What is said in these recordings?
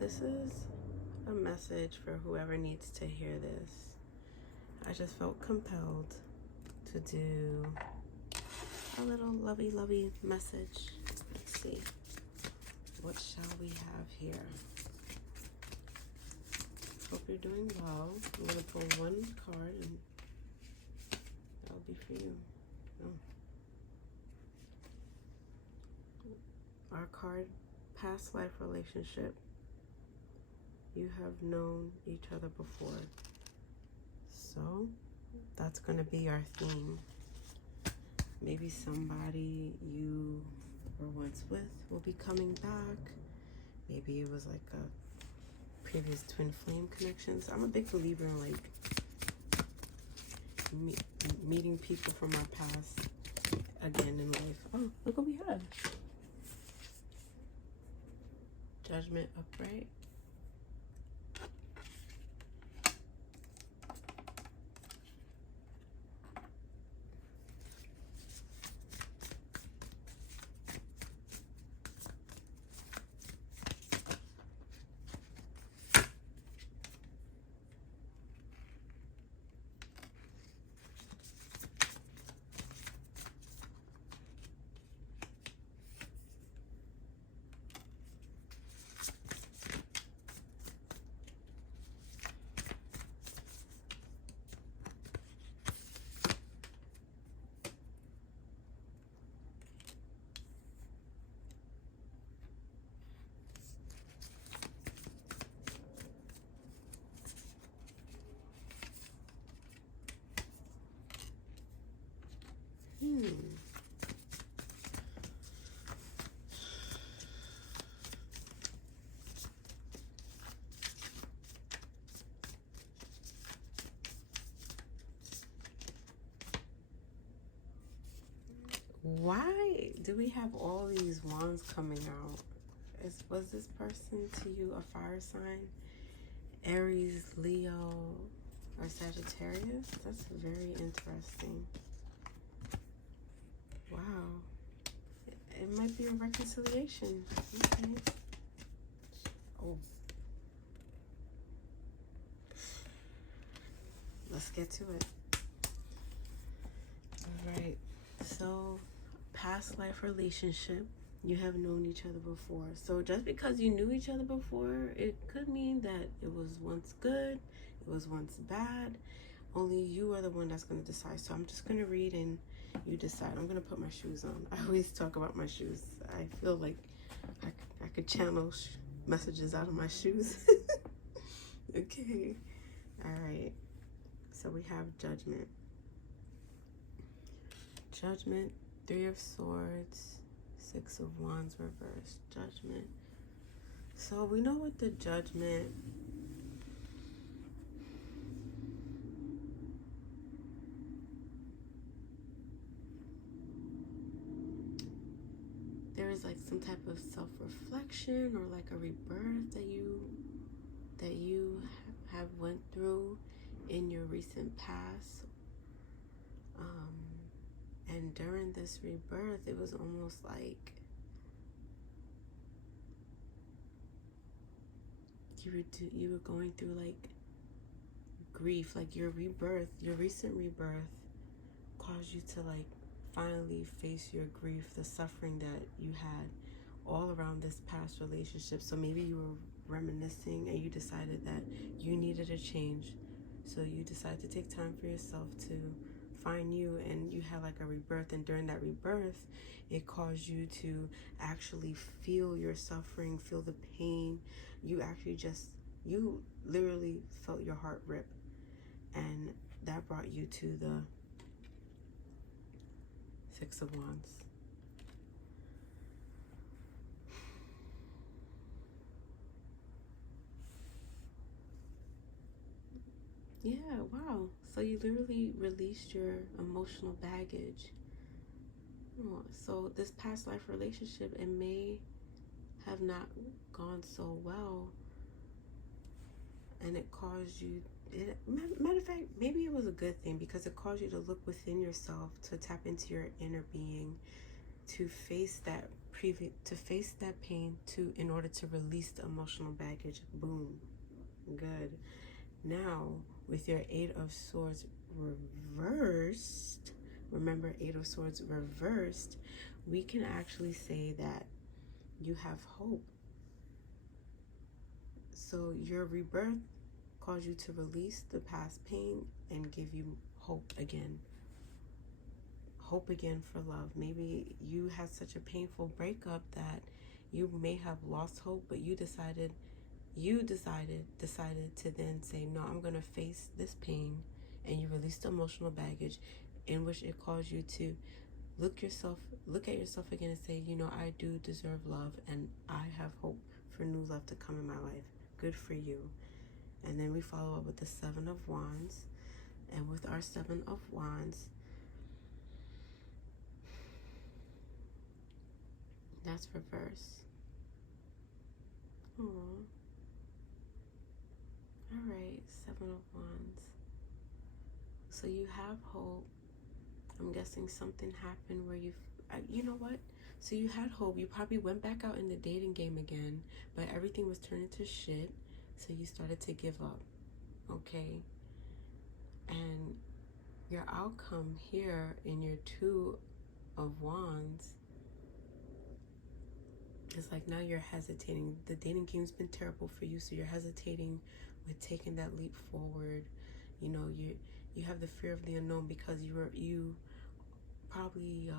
this is a message for whoever needs to hear this. I just felt compelled to do a little lovey message. Let's see. What shall we have here? Hope you're doing well. I'm going to pull one card and that'll be for you. Oh. Our card, past life relationship. You have known each other before. So that's going to be our theme. Maybe somebody you were once with will be coming back. Maybe it was like a previous twin flame connections. I'm a big believer in like meeting people from our past again in life. Oh, look what we had. Judgment upright. Why do we have all these wands coming out? Was this person to you a fire sign? Aries, Leo, or Sagittarius? That's very interesting. Wow. It might be a reconciliation. Okay. Oh. Let's get to it. All right. So, past life relationship. You have known each other before. So just because you knew each other before, it could mean that it was once good, it was once bad. Only you are the one that's going to decide. So I'm just going to read and you decide. I'm going to put my shoes on. I always talk about my shoes. I feel like I could channel messages out of my shoes. Okay. All right. So we have judgment. Judgment, 3 of Swords, 6 of Wands reversed, Judgment. So we know with the Judgment, there is like some type of self-reflection or like a rebirth that you have went through in your recent past. And during this rebirth, it was almost like you were going through like grief, like your rebirth, your recent rebirth caused you to like finally face your grief, the suffering that you had all around this past relationship. So maybe you were reminiscing and you decided that you needed a change. So you decided to take time for yourself to find you, and you had like a rebirth, and during that rebirth it caused you to actually feel your suffering, feel the pain. You literally felt your heart rip, and that brought you to the 6 of Wands. Yeah, wow. So you literally released your emotional baggage. Oh, so this past life relationship, it may have not gone so well, and it caused you, matter of fact, maybe it was a good thing, because it caused you to look within yourself, to tap into your inner being, to face that to face that pain, in order to release the emotional baggage. Boom. Good. Now, with your Eight of Swords reversed, remember, Eight of Swords reversed, we can actually say that you have hope. So your rebirth caused you to release the past pain and give you hope again. Hope again for love. Maybe you had such a painful breakup that you may have lost hope, but you decided to then say, no, I'm going to face this pain, and you released the emotional baggage, in which it caused you to look at yourself again and say, you know, I do deserve love, and I have hope for new love to come in my life. Good for you. And then we follow up with the Seven of Wands. And with our Seven of Wands, that's reverse. Aww. Alright, Seven of Wands. So you have hope. I'm guessing something happened where you know what? So you had hope. You probably went back out in the dating game again, but everything was turning to shit. So you started to give up. Okay? And your outcome here in your Two of Wands is like, now you're hesitating. The dating game's been terrible for you, so you're hesitating with taking that leap forward. You know, you have the fear of the unknown because you probably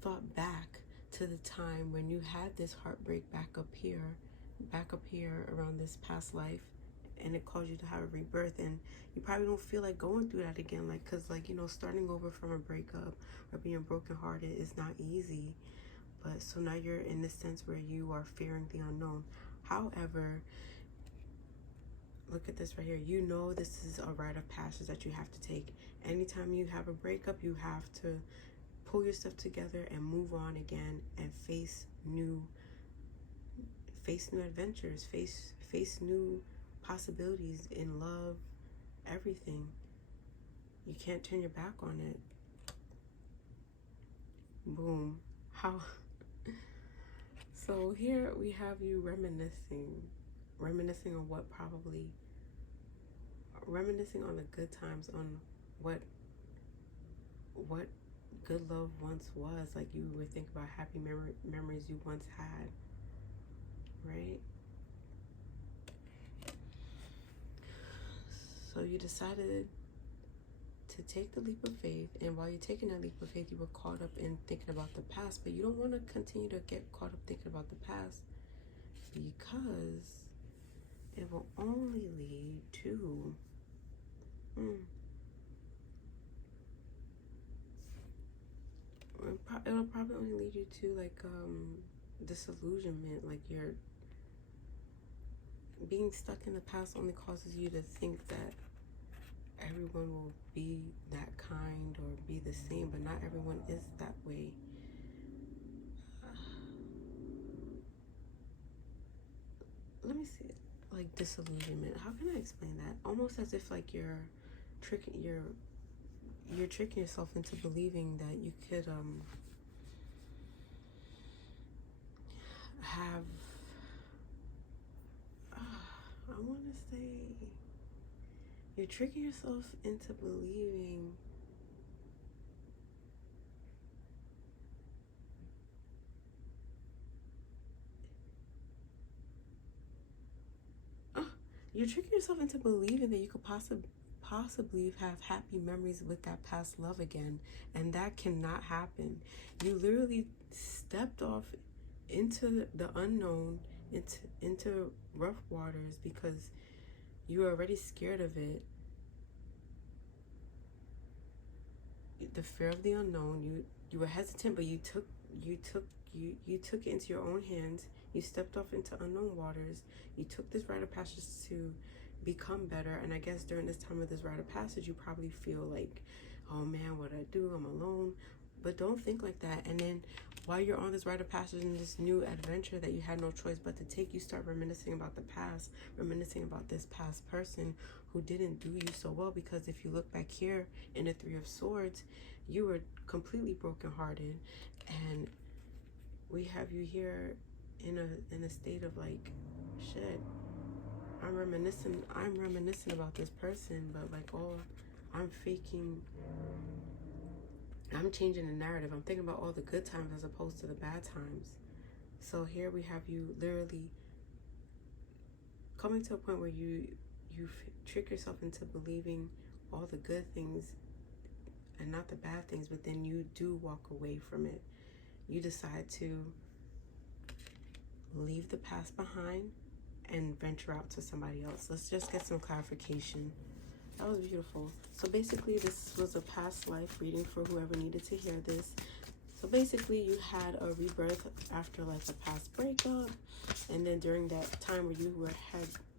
thought back to the time when you had this heartbreak back up here around this past life, and it caused you to have a rebirth, and you probably don't feel like going through that again, like, because, like, you know, starting over from a breakup or being brokenhearted is not easy. But so now you're in this sense where you are fearing the unknown. However, look at this right here. You know this is a rite of passage that you have to take. Anytime you have a breakup, you have to pull yourself together and move on again and face new adventures, face new possibilities in love, everything. You can't turn your back on it. Boom. How? So here we have you reminiscing on what probably, reminiscing on the good times, on what good love once was. Like, you would think about happy memories you once had, right? So you decided to take the leap of faith, and while you're taking that leap of faith, you were caught up in thinking about the past, but you don't want to continue to get caught up thinking about the past, because it will only lead to it'll probably only lead you to, like, disillusionment. Like, you're being stuck in the past only causes you to think that everyone will be that kind or be the same, but not everyone is that way. Let me see, like, disillusionment. How can I explain that? Almost as if, like, you're tricking yourself into believing that you could have I want to say you're tricking yourself into believing you're tricking yourself into believing that you could possibly have happy memories with that past love again, and that cannot happen. You literally stepped off into the unknown, into rough waters, because you were already scared of it. The fear of the unknown. You were hesitant, but you took it into your own hands. You stepped off into unknown waters. You took this rite of passage to become better. And I guess during this time of this rite of passage, you probably feel like, oh man, what do I do? I'm alone. But don't think like that. And then while you're on this rite of passage and this new adventure that you had no choice but to take, you start reminiscing about the past, reminiscing about this past person who didn't do you so well. Because if you look back here in the Three of Swords, you were completely brokenhearted. And we have you here in a state of like, shit, I'm reminiscing about this person, but like, oh, I'm changing the narrative. I'm thinking about all the good times as opposed to the bad times. So here we have you literally coming to a point where you trick yourself into believing all the good things and not the bad things, but then you do walk away from it. You decide to leave the past behind and venture out to somebody else. Let's just get some clarification. That was beautiful. So basically, this was a past life reading for whoever needed to hear this. So basically, you had a rebirth after like a past breakup, and then during that time where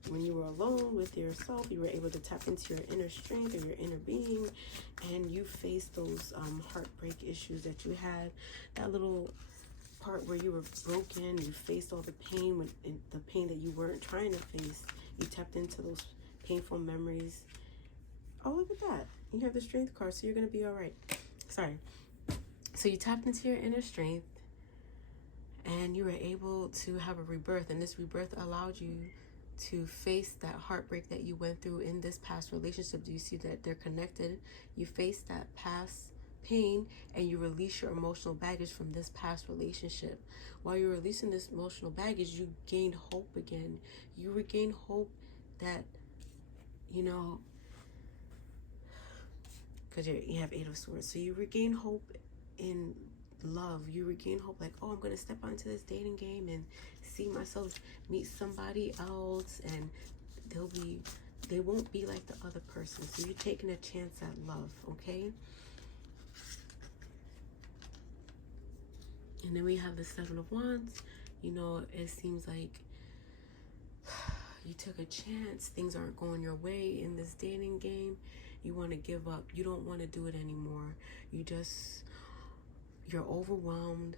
when you were alone with yourself, you were able to tap into your inner strength or your inner being, and you faced those heartbreak issues that you had. That little part where you were broken, you faced all the pain, the pain that you weren't trying to face. You tapped into those painful memories. Oh, look at that. You have the strength card, so you're going to be all right. Sorry. So you tapped into your inner strength, and you were able to have a rebirth, and this rebirth allowed you to face that heartbreak that you went through in this past relationship. Do you see that they're connected? You face that past pain, and you release your emotional baggage from this past relationship. While you're releasing this emotional baggage, you gained hope again. You regain hope that, you know, because you have 8 of Swords. So you regain hope in love. You regain hope like, oh, I'm going to step out into this dating game and see myself meet somebody else, and they won't be like the other person. So you're taking a chance at love, okay? And then we have the 7 of Wands. You know, it seems like you took a chance. Things aren't going your way in this dating game. You want to give up. You don't want to do it anymore. You're overwhelmed,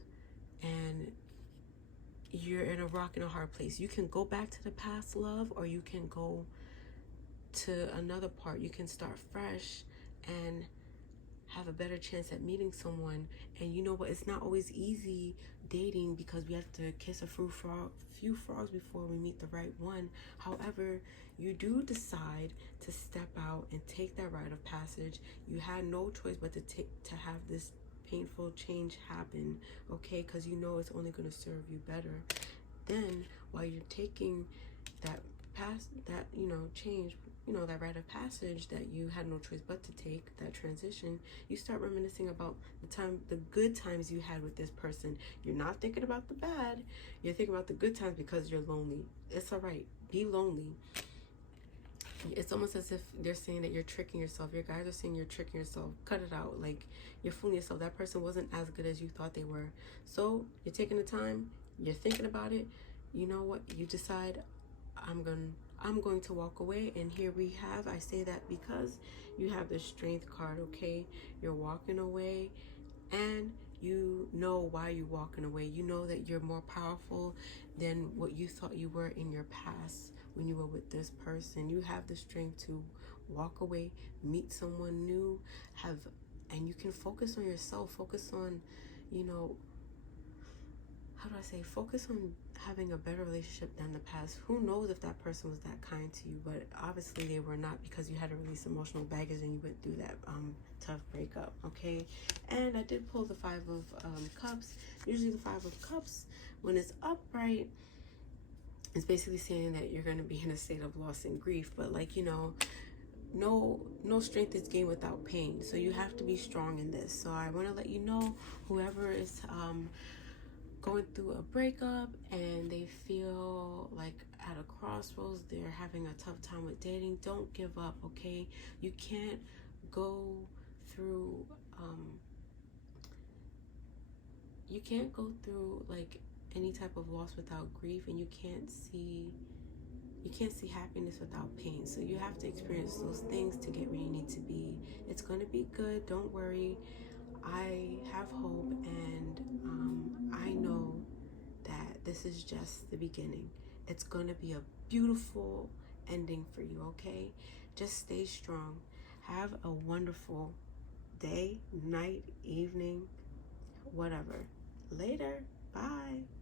and you're in a rock and a hard place. You can go back to the past love, or you can go to another part. You can start fresh and have a better chance at meeting someone. And you know what? It's not always easy dating, because we have to kiss a few frogs before we meet the right one. However, you do decide to step out and take that rite of passage. You had no choice but to have this painful change happen, okay? Because you know it's only going to serve you better. Then while you're taking that change, that rite of passage that you had no choice but to take, that transition, you start reminiscing about the good times you had with this person. You're not thinking about the bad. You're thinking about the good times because you're lonely. It's all right. Be lonely. It's almost as if they're saying that you're tricking yourself. Your guys are saying you're tricking yourself. Cut it out. Like, you're fooling yourself. That person wasn't as good as you thought they were. So you're taking the time. You're thinking about it. You know what? You decide, I'm going to walk away. And here we have, I say that because you have the strength card, okay? You're walking away, and you know why you're walking away. You know that you're more powerful than what you thought you were in your past when you were with this person. You have the strength to walk away, meet someone new, and you can focus on yourself, focus on, focus on having a better relationship than the past. Who knows if that person was that kind to you, but obviously they were not, because you had to release emotional baggage and you went through that tough breakup, okay? And I did pull the 5 of Cups. Usually the 5 of Cups, when it's upright, it's basically saying that you're going to be in a state of loss and grief, but no strength is gained without pain. So you have to be strong in this. So I want to let you know, whoever is going through a breakup and they feel like at a crossroads, they're having a tough time with dating, don't give up, okay? You can't go through like any type of loss without grief, and you can't see happiness without pain. So you have to experience those things to get where you need to be. It's going to be good. Don't worry. I have hope, and I know that this is just the beginning. It's going to be a beautiful ending for you, okay? Just stay strong. Have a wonderful day, night, evening, whatever. Later. Bye.